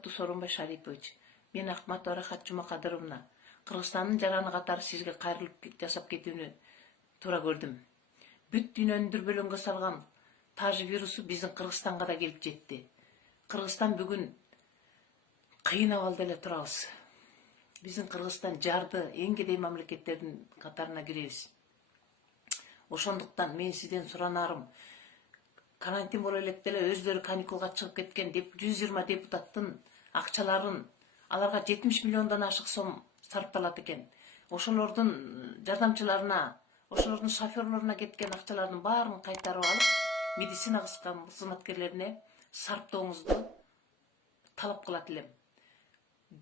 урматтуу Сооронбай Шарипович, мен Акматова Рахат Жумакадыровна Кыргызстандын жараны катары сизге кайрылык жасап кетүүнү туура көрдүм. Бүт дүйнөнү дүрбөлөңгө салган таж вирусу биздин Кыргызстанга да келип жетти. Кыргызстан бүгүн кыйын абалда эле турабыз. Биздин Кыргызстан жарды эң кедей мамлекеттердин катарына киребиз. Ошондуктан мен сизден суранарым, карантин боло электе эле өздөрү каникулга чыгып кеткен 120 депутаттын акчаларын аларга 70 миллиондон ашык сом сарпталат экен. Ошолордун жардамчыларына, ошолордун шоферлоруна кеткен акчалардын баарын кайтарып алып, медицина кызматкерлерине сарптооңузду талап кылат элем.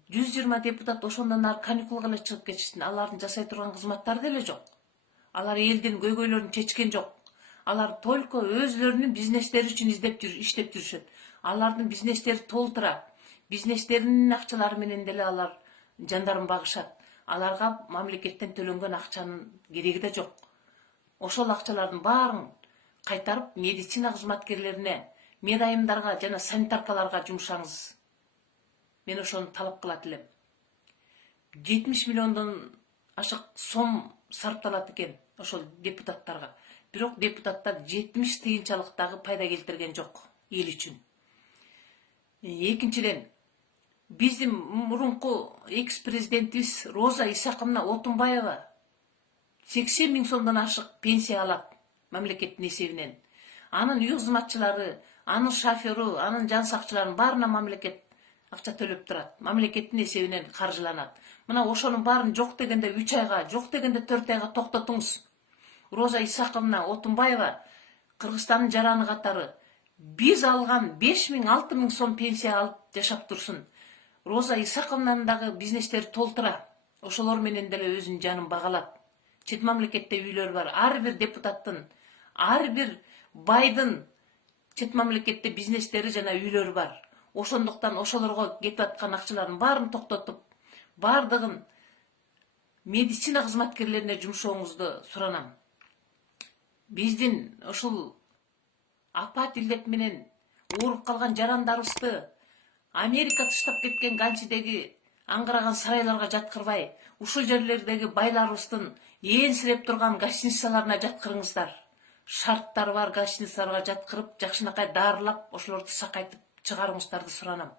120 депутат ошондон ары каникулга эле чыгып кетишсин. Алардын жасай турган кызматтары деле жок. Алар элдин көйгөйлөрүн чечкен жок. Алар только өзлөрүнүн бизнестери үчүн иштеп жүрүшөт. Алардын бизнестери толтура. Бизнестеринин акчалары менен деле алар жандарын багышат. Аларга мамлекеттен төлөнгөн акчанын кереги да жок. Ошол акчалардын баарын кайтарып медицина кызматкерлерине, медайымдарга жана санитаркаларга жумшаңыз. Мен ошону талап кылат элем. 70 миллиондон ашык сом сарпталат экен ошол депутаттарга. Бирок депутаттар 70 тыйынчалыктагы пайда келтирген жок эл үчүн. Экинчиден, биздин мурунку экс-президентибиз Роза Исаковна Отунбаева 80 миң сомдон ашык пенсия алат мамлекеттин эсебинен. Анын үй кызматчылары, анын шоферу, анын жан сакчыларынын баарына мамлекет акча төлөп турат. Мамлекеттин эсебинен каржыланат. Мына ошонун баарын жок дегенде 3 айга, жок дегенде 4 айга токтотуңуз. Роза Исаковна Отунбаева Кыргызстандын жараны катары биз алган 5 миң, 6 миң сом пенсия алып жашап турсун. Роза Исаковнанын дагы бизнестери толтура. Ошолор менен деле өзүнүн жанын багалат. Чет мамлекетте үйлөр бар. Ар бир депутаттын, ар бир байдын чет мамлекетте бизнестери жана үйлөрү бар. Ошондуктан ошолорго кетип аткан акчалардын баарын токтотуп, бардыгын медицина кызматкерлерине жумшооңузду суранам. Биздин ушул апат илдет менен ооруп калган жарандарыбызды Америка тыштап кеткен Ганчидеги аңгыраган сарайларга жаткырбай, ушул жерлердеги байларыбыздын ээрсиреп турган гостиницаларына жаткырыңыздар. Шарттары бар гостиницаларга жаткырып, жакшынакай дарылап, ошолорду сакайтып чыгарыңыздарды суранам.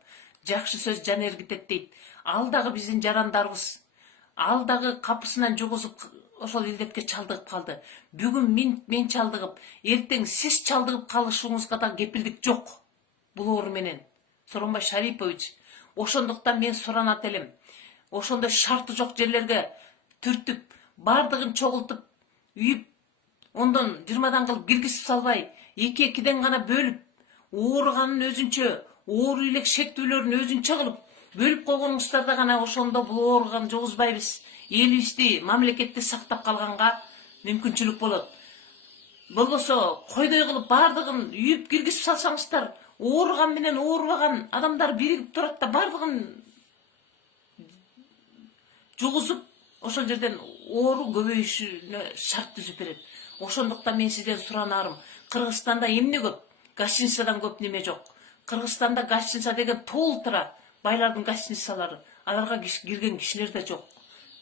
Жакшы сөз жан эргитет дейт. Ал дагы биздин жарандарыбыз, ал дагы капысынан жугузуп ошол илдетке чалдыгып калды. Бүгүн мен чалдыгып, эртең сиз чалдыгып калышыңызга да кепилдик жок. Бул оору менен Сооронбай Шарипович, ошондуктан мен суранат элем. Ошондой шарты жок жерлерге түртүп, бардыгын чогултуп, үйүп, ондон 20дан кылып киргизип салбай, 2-2ден гана бөлүп, ооруганын өзүнчө, оору илек шектүүлөрүн өзүнчө кылып, бөлүп койгонуңуздарда гана ошондо бул ооруган жугузбайбыз. Элибизди, мамлекетти сактап калганга мүмкүнчүлүк болот. Болбосо койдой кылып бардыгын үйүп киргизип салсаңыздар, ооруган менен оорубаган адамдар биригип турат да бардыгын жугузуп, ошол жерден оору көбөйүшүнө шарт түзүп берет. Ошондуктан мен сизден суранарым, Кыргызстанда эмне көп? Гостиницадан көп неме жок. Кыргызстанда гостиница деген толтура, байлардын гостиницалары, аларга кирген кишилер да жок.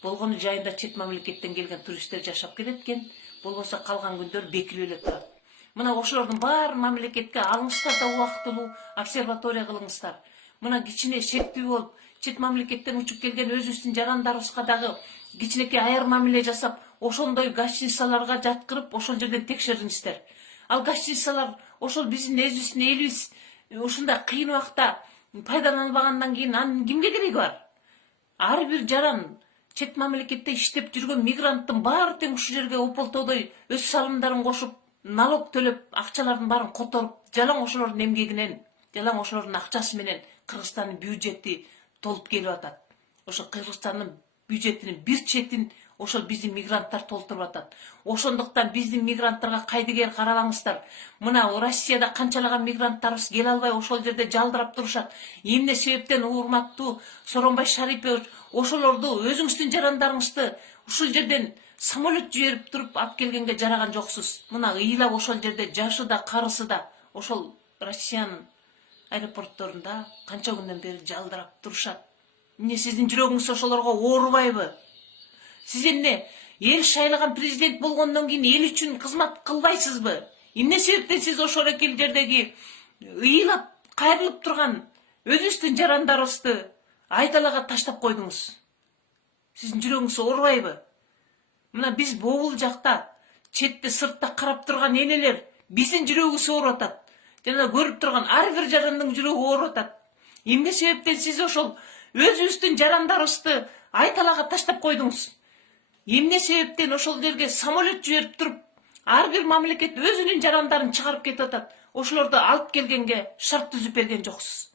Болгону жайында чет мамлекеттен келген туристтер жашап кетет экен, болбосо калган күндөр бекилип эле турат. Мына ошолордун баарын мамлекетке алыңыздар да убактылуу обсерватория кылыңыздар. Мына кичине шектүү болуп, чет мамлекеттен учуп келген өзүбүздүн жарандарыбызга дагы кичинекей аяр мамиле жасап, ошондой гостиницаларга жаткырып, ошол жерден текшериңиздер. Ал гостиницалар ошол биздин өзүбүздүн элибиз ушундай кыйын убакта пайдаланбагандан кийин анын кимге кереги бар? Ар бир жаран чет мамлекетте иштеп жүргөн мигранттын баары тең ушул жерге ополтодой өз салымдарын кошуп, налог төлөп, акчалардын баарын которуп, жалаң ошолордун эмгегинен, жалаң ошолордун акчасы менен Кыргызстандын бюджети толуп келип атат. Ошол Кыргызстандын бюджетинин бир четин ошол биздин мигранттар толтуруп атат. Ошондуктан биздин мигранттарга кайдыгер карабаңыздар. Мына Россияда канчалаган мигранттарыбыз келе албай ошол жерде жалдырап турушат. Эмне себептен урматтуу Сооронбай Шарипович ошолорду өзүңүздүн жарандарыңызды ушул жерден самолет жиберип туруп алып келгенге жараган жоксуз. Мына ыйлап ошол жерде жашы да карысы да ошол Россиянын аэропортторунда канча күндөн бери жалдырап турушат. Эмне сиздин жүрөгүңүз ошолорго оорубайбы? Сиз эмне эл шайлаган президент болгондон кийин эл үчүн кызмат кылбайсызбы? Эмне себептен сиз ошол экил жердеги ыйлап кайрылып турган өзүбүздүн жарандарыбызды айдалага таштап койдуңуз? Сиздин жүрөгүңүз оорубайбы? Мына биз бобул жакта четте сыртта карап турган энелер биздин жүрөгүбүз ооруп атат. Жана көрүп турган ар бир жарандын жүрөгү ооруп атат. Эмне себептен сиз ошол өзүбүздүн жарандарыбызды айталага таштап койдуңуз? Эмне себептен ошол жерге самолет жиберип туруп, ар бир мамлекет өзүнүн жарандарын чыгарып кетип атат? Ошолорду алып келгенге шарт түзүп берген жоксуз.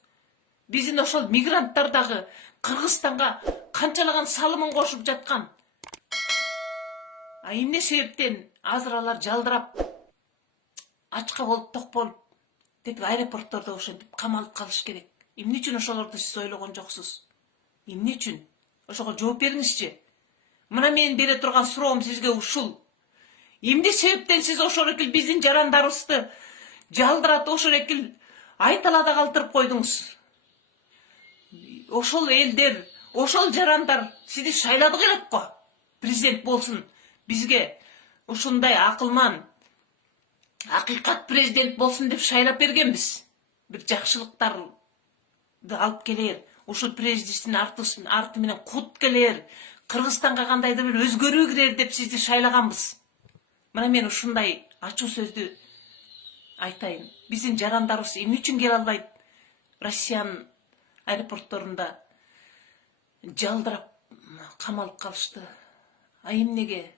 Биздин ошол мигранттар дагы Кыргызстанга канчалаган салымын кошуп жаткан. Эмне себептен азыр алар жалдырап, ачка болуп, ток болуп, тетип аэропорттордо ошентип камалып калыш керек? Эмне үчүн ошолорду сиз ойлогон жоксуз? Эмне үчүн? Ошого жооп бериңизчи. Мына менин бере турган суроом сизге ушул. Эмне себептен сиз ошол экил биздин жарандарыбызды жалдырат, ошол экил айталада калтырып койдуңуз? Ошол элдер, ошол жарандар сизди шайлады элек го. Президент болсун. Бизге ушундай акылман, акыйкат президент болсун деп шайлап бергенбиз. Бир жакшылыктарды алып келер, ушул президенттин арты менен кут келер, Кыргызстанга кандайдыр бир өзгөрүү кирер деп сизди шайлаганбыз. Мына мен ушундай ачуу сөздү айтайын. Биздин жарандарыбыз эмне үчүн келе албайт? Россиянын аэропортторунда жалдырап камалып калышты. Эмнеге?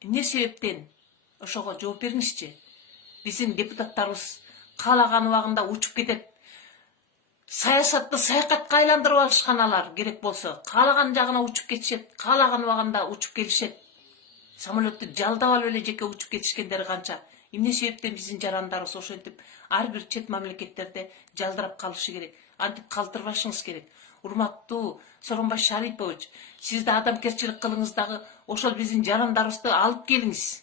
Эмне себептен? Ошого жооп бериңизчи. Биздин депутаттарыбыз каалаган убагында учуп кетет. Саясатты саякатка айландырып алышкан алар керек болсо. Каалаган жагына учуп кетишет, каалаган убагында учуп келишет. Самолетту жалдап алып эле жеке учуп кетишкендери канча. Эмне себептен биздин жарандарыбыз ошентип ар бир чет мамлекеттерде жалдырап калышы керек? Антип калтырбашыңыз керек. Урматтуу Сооронбай Шарипович, сиз да адамгерчилик кылыңыз дагы ошол биздин жарандарыбызды алып келиңиз.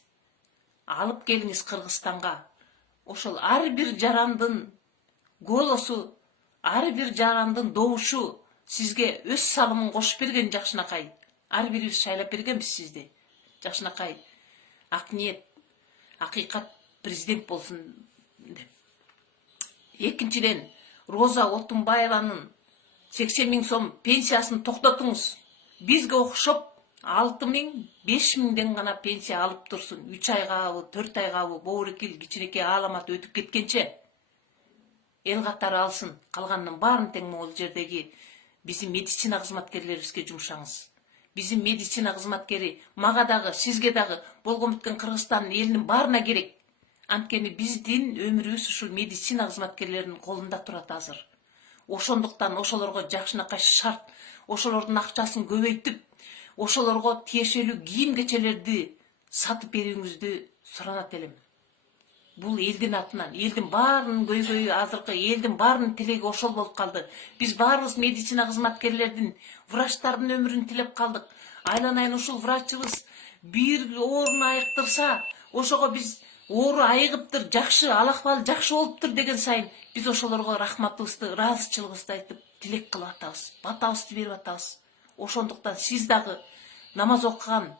Алып келиңиз Кыргызстанга. Ошол ар бир жарандын голосу, ар бир жарандын добушу сизге өз салымын кошуп берген жакшынакай. Ар бирибиз шайлап бергенбиз сизди. Жакшынакай, ак ниет, акыйкат президент болсун деп. Экинчиден, Роза Отунбаеванын 80 000 сом пенсиясын токтотуңуз. Бизге окшоп 6 000, 5 000ден гана пенсия алып турсун. 3 айгабы, 4 айгабы, боорекил кичинекей ааламат өтүп кеткенче эл катары алсын. Калганынын баарын тең могул жердеги биздин медицина кызматкерлерибизге жумшаңыз. Биздин медицина кызматкери мага дагы, сизге дагы, болгон бүткөн Кыргызстандын элинин баарына керек. Анткени биздин өмүрүбүз ушул медицина кызматкерлеринин колунда турат азыр. Ошондуктан ошолорго жакшынакай шарт, ошолордун акчасын көбөйтүп, ошолорго тиешелүү кийим кечелерди сатып берүүңүздү суранат элем. Бул элдин атынан, элдин баарынын көйгөйү, азыркы элдин баарынын тилеги ошол болуп калды. Биз баарыбыз медицина кызматкерлердин, врачтардын өмүрүн тилеп калдык. Айланайын ушул врачыбыз бир ооруну айыктырса, ошого биз оору айыгыптыр, жакшы, ал акыбалы жакшы болуптур деген сайын биз ошолорго рахматыбызды, ыраазычылыгыбызды айтып, тилек кылып атабыз, батабызды берип атабыз. Ошондуктан сиз дагы намаз окуган,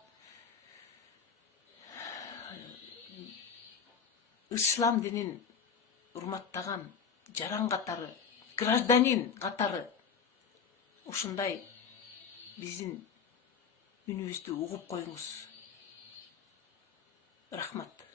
ислам динин урматтаган жаран катары, гражданин катары ушундай биздин үнүбүздү угуп коюңуз. Рахмат.